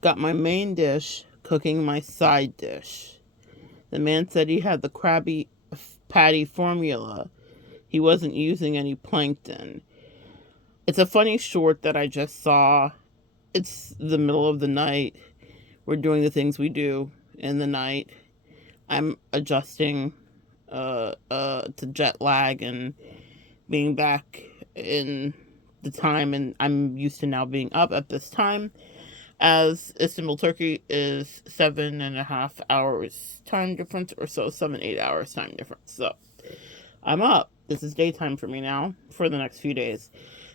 Got my main dish cooking my side dish. The man said he had the Krabby Patty formula. He wasn't using any plankton. It's a funny short that I just saw. It's the middle of the night. We're doing the things we do in the night. I'm adjusting to jet lag and being back in the time, and I'm used to now being up at this time, as Istanbul, Turkey is 7.5 hours time difference, or so, 7, 8 hours time difference. So I'm up. This is daytime for me now for the next few days.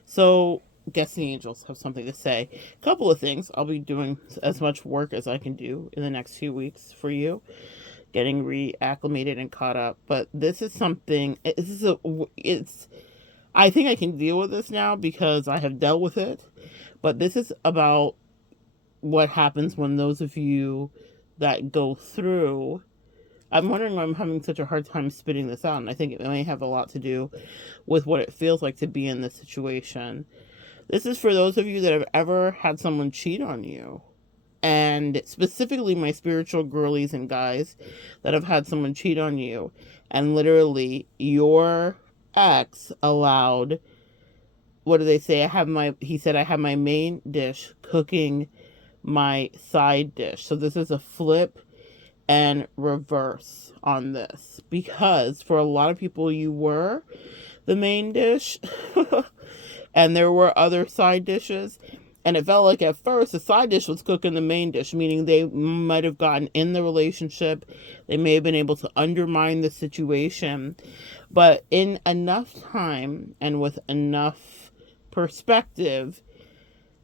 So guess the angels have something to say. A couple of things. I'll be doing as much work as I can do in the next few weeks for you, getting reacclimated and caught up. But this is something. It's. I think I can deal with this now because I have dealt with it. But this is about what happens when those of you that go through. I'm wondering why I'm having such a hard time spitting this out, and I think it may have a lot to do with what it feels like to be in this situation. This is for those of you that have ever had someone cheat on you, and specifically my spiritual girlies and guys that have had someone cheat on you, and literally your ex allowed, what do they say? He said, I have my main dish cooking my side dish. So this is a flip and reverse on this, because for a lot of people you were the main dish and there were other side dishes, and it felt like at first the side dish was cooking the main dish, meaning they might have gotten in the relationship, they may have been able to undermine the situation, but in enough time and with enough perspective,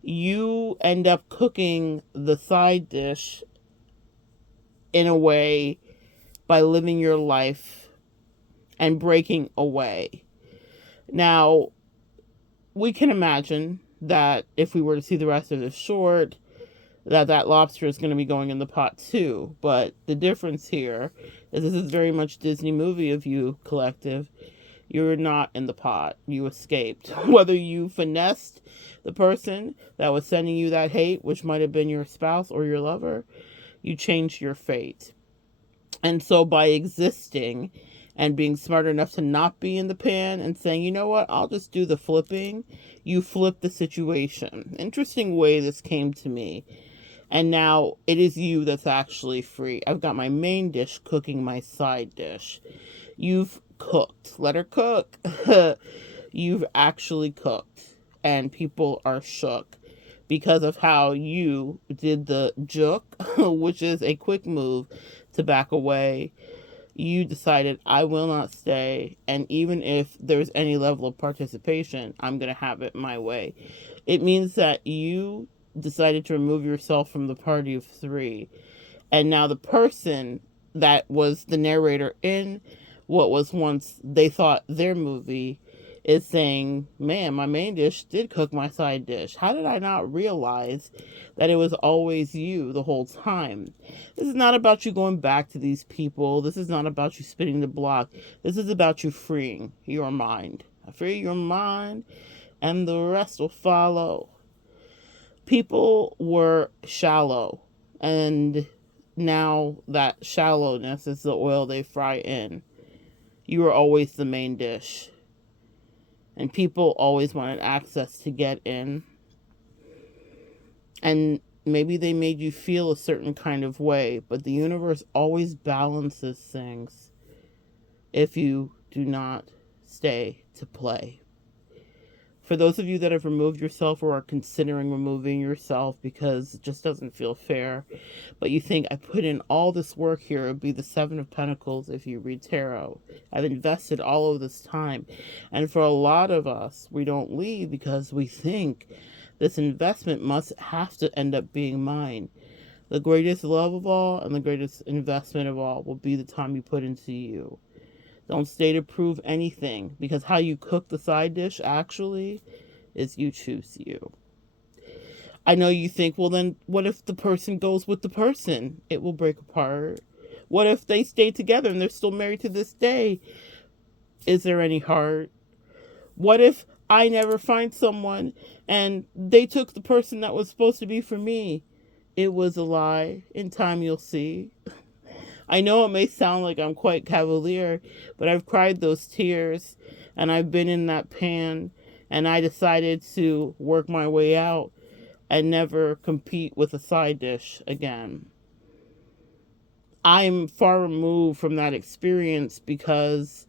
you end up cooking the side dish in a way by living your life and breaking away. Now, we can imagine that if we were to see the rest of this short, that lobster is going to be going in the pot too. But the difference here is this is very much Disney movie of you collective. You're not in the pot. You escaped. Whether you finessed the person that was sending you that hate, which might have been your spouse or your lover, you changed your fate. And so by existing and being smart enough to not be in the pan and saying, you know what, I'll just do the flipping, you flip the situation. Interesting way this came to me. And now it is you that's actually free. I've got my main dish cooking my side dish. You've cooked. Let her cook. You've actually cooked. And people are shook because of how you did the juk, which is a quick move to back away. You decided, I will not stay, and even if there's any level of participation, I'm going to have it my way. It means that you decided to remove yourself from the party of three, and now the person that was the narrator in what was once they thought their movie is saying, man, my main dish did cook my side dish. How did I not realize that it was always you the whole time? This is not about you going back to these people. This is not about you spinning the block. This is about you freeing your mind. Free your mind and the rest will follow. People were shallow, and now that shallowness is the oil they fry in. You were always the main dish. And people always wanted access to get in. And maybe they made you feel a certain kind of way, but the universe always balances things if you do not stay to play. For those of you that have removed yourself or are considering removing yourself because it just doesn't feel fair, but you think, I put in all this work here, it would be the Seven of Pentacles if you read tarot. I've invested all of this time. And for a lot of us, we don't leave because we think this investment must have to end up being mine. The greatest love of all and the greatest investment of all will be the time you put into you. Don't stay to prove anything, because how you cook the side dish actually is you choose you. I know you think, well then what if the person goes with the person? It will break apart. What if they stay together and they're still married to this day? Is there any heart? What if I never find someone and they took the person that was supposed to be for me? It was a lie. In time, you'll see. I know it may sound like I'm quite cavalier, but I've cried those tears and I've been in that pan, and I decided to work my way out and never compete with a side dish again. I'm far removed from that experience because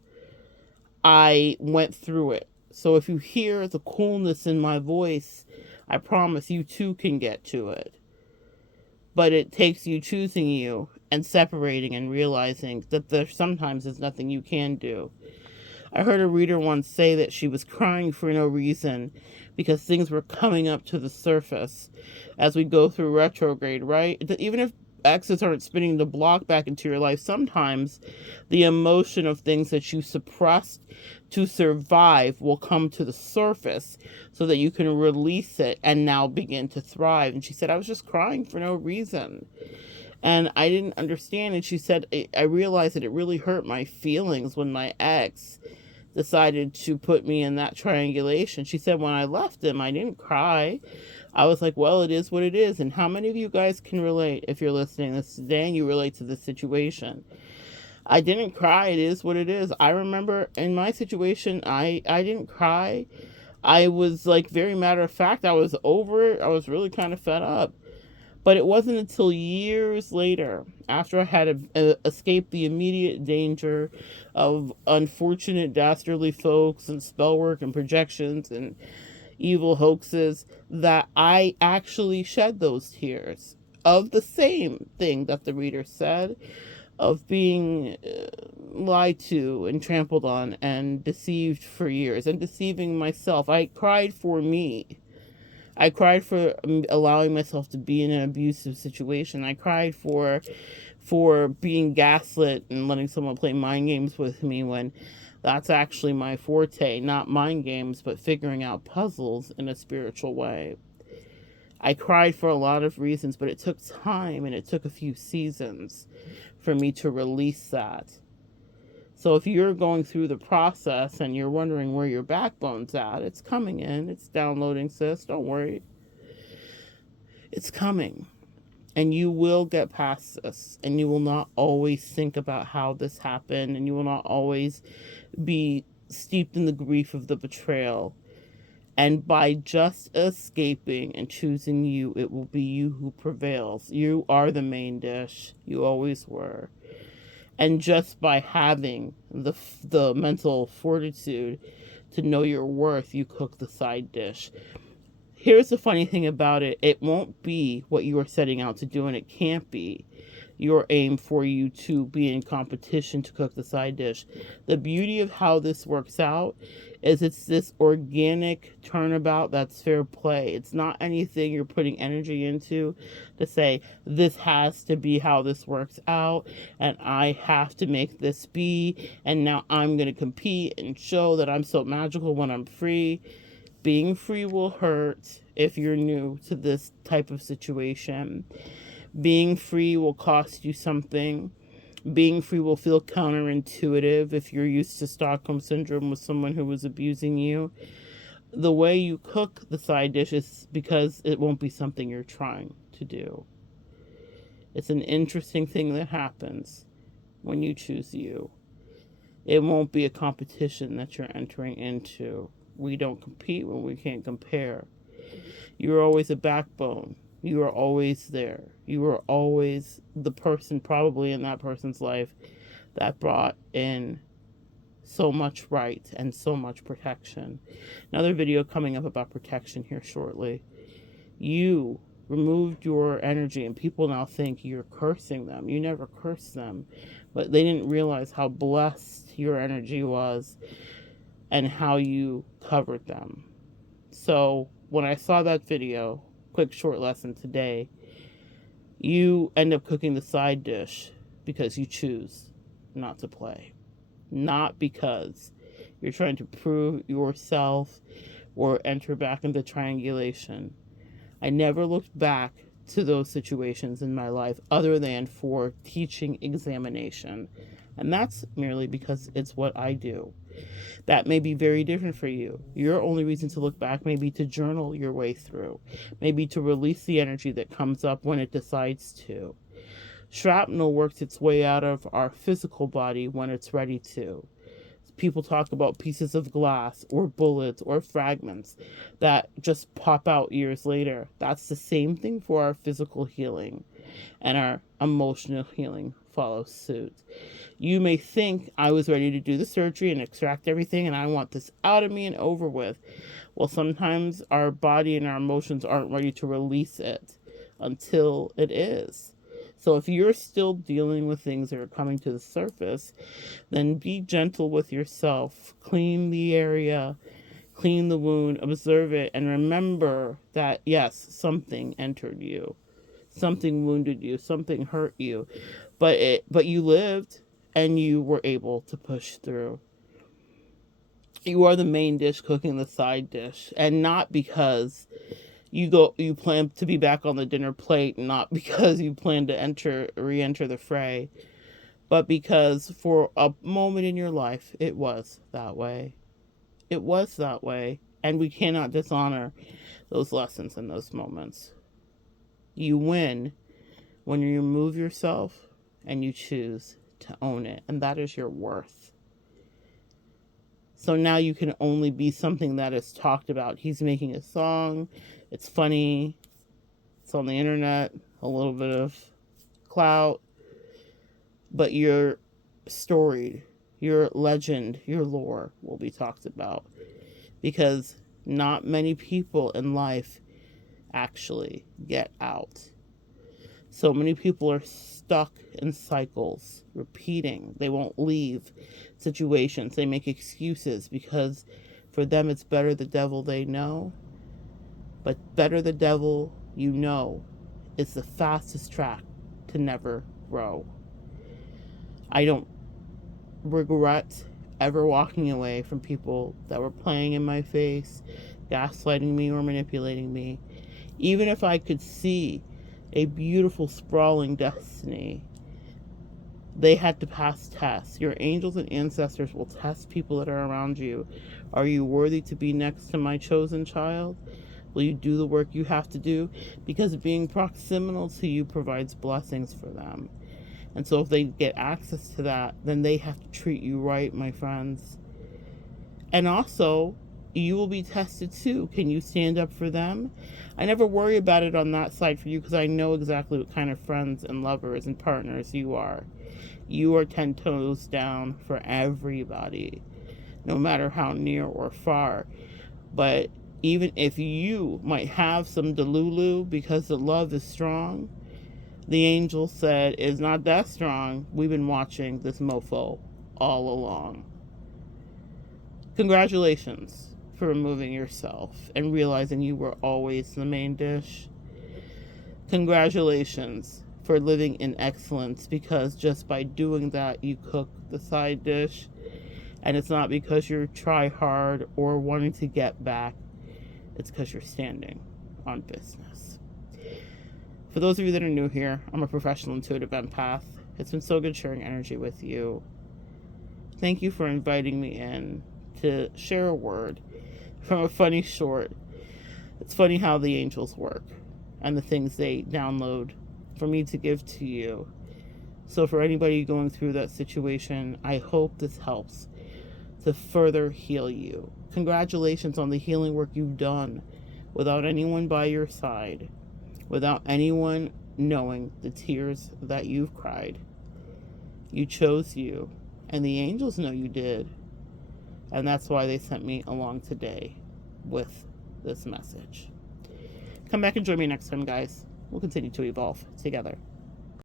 I went through it. So if you hear the coolness in my voice, I promise you too can get to it. But it takes you choosing you and separating and realizing that there sometimes is nothing you can do. I heard a reader once say that she was crying for no reason because things were coming up to the surface as we go through retrograde, right? Even if exes aren't spinning the block back into your life, sometimes the emotion of things that you suppressed to survive will come to the surface so that you can release it and now begin to thrive. And she said, I was just crying for no reason. And I didn't understand. And she said, I realized that it really hurt my feelings when my ex decided to put me in that triangulation. She said, when I left him, I didn't cry. I was like, well, it is what it is. And how many of you guys can relate if you're listening this today and you relate to this situation? I didn't cry. It is what it is. I remember in my situation, I didn't cry. I was like very matter of fact. I was over it. I was really kind of fed up. But it wasn't until years later, after I had escaped the immediate danger of unfortunate dastardly folks and spell work and projections and evil hoaxes, that I actually shed those tears of the same thing that the reader said, of being lied to and trampled on and deceived for years and deceiving myself. I cried for me. I cried for allowing myself to be in an abusive situation. I cried for being gaslit and letting someone play mind games with me when that's actually my forte, not mind games, but figuring out puzzles in a spiritual way. I cried for a lot of reasons, but it took time and it took a few seasons for me to release that. So if you're going through the process and you're wondering where your backbone's at, it's coming in. It's downloading, sis. Don't worry. It's coming. And you will get past this. And you will not always think about how this happened. And you will not always be steeped in the grief of the betrayal. And by just escaping and choosing you, it will be you who prevails. You are the main dish. You always were. And just by having the mental fortitude to know your worth, you cook the side dish. Here's the funny thing about it. It won't be what you are setting out to do, and it can't be your aim for you to be in competition to cook the side dish. The beauty of how this works out is it's this organic turnabout that's fair play. It's not anything you're putting energy into to say, this has to be how this works out, and I have to make this be, and now I'm going to compete and show that I'm so magical when I'm free. Being free will hurt if you're new to this type of situation. Being free will cost you something. Being free will feel counterintuitive if you're used to Stockholm Syndrome with someone who was abusing you. The way you cook the side dish is because it won't be something you're trying to do. It's an interesting thing that happens when you choose you. It won't be a competition that you're entering into. We don't compete when we can't compare. You're always a backbone. You are always there. You are always the person probably in that person's life that brought in so much right and so much protection. Another video coming up about protection here shortly. You removed your energy and people now think you're cursing them. You never cursed them, but they didn't realize how blessed your energy was and how you covered them. So when I saw that video, quick short lesson today, you end up cooking the side dish because you choose not to play. Not because you're trying to prove yourself or enter back into triangulation. I never looked back to those situations in my life other than for teaching examination. And that's merely because it's what I do. That may be very different for you. Your only reason to look back may be to journal your way through, maybe to release the energy that comes up when it decides to. Shrapnel works its way out of our physical body when it's ready to. People talk about pieces of glass or bullets or fragments that just pop out years later. That's the same thing for our physical healing, and our emotional healing follows suit. You may think, I was ready to do the surgery and extract everything and I want this out of me and over with. Well, sometimes our body and our emotions aren't ready to release it until it is. So if you're still dealing with things that are coming to the surface, then be gentle with yourself. Clean the area, clean the wound, observe it, and remember that, yes, something entered you. Something wounded you, something hurt you, but you lived and you were able to push through. You are the main dish cooking the side dish, and not because you plan to be back on the dinner plate, not because you plan to re-enter the fray, but because for a moment in your life it was that way. It was that way, and we cannot dishonor those lessons in those moments. You win when you remove yourself and you choose to own it, and that is your worth. So now you can only be something that is talked about. He's making a song, it's funny, it's on the internet, a little bit of clout, but your story, your legend, your lore will be talked about, because not many people in life actually get out. So many people are stuck in cycles, repeating. They won't leave situations. They make excuses because for them it's better the devil they know. But better the devil you know is the fastest track to never grow. I don't regret ever walking away from people that were playing in my face, gaslighting me or manipulating me. Even if I could see a beautiful, sprawling destiny, they had to pass tests. Your angels and ancestors will test people that are around you. Are you worthy to be next to my chosen child? Will you do the work you have to do? Because being proximal to you provides blessings for them. And so if they get access to that, then they have to treat you right, my friends. And also, you will be tested too. Can you stand up for them? I never worry about it on that side for you because I know exactly what kind of friends and lovers and partners you are. You are 10 toes down for everybody, no matter how near or far. But even if you might have some delulu because the love is strong, the angel said, it's not that strong. We've been watching this mofo all along. Congratulations for removing yourself and realizing you were always the main dish. Congratulations for living in excellence, because just by doing that, you cook the side dish. And it's not because you're try hard or wanting to get back. It's because you're standing on business. For those of you that are new here, I'm a professional intuitive empath. It's been so good sharing energy with you. Thank you for inviting me in to share a word from a funny short. It's funny how the angels work and the things they download for me to give to you. So for anybody going through that situation, I hope this helps to further heal you. Congratulations on the healing work you've done without anyone by your side, without anyone knowing the tears that you've cried. You chose you, and the angels know you did. And that's why they sent me along today with this message. Come back and join me next time, guys. We'll continue to evolve together.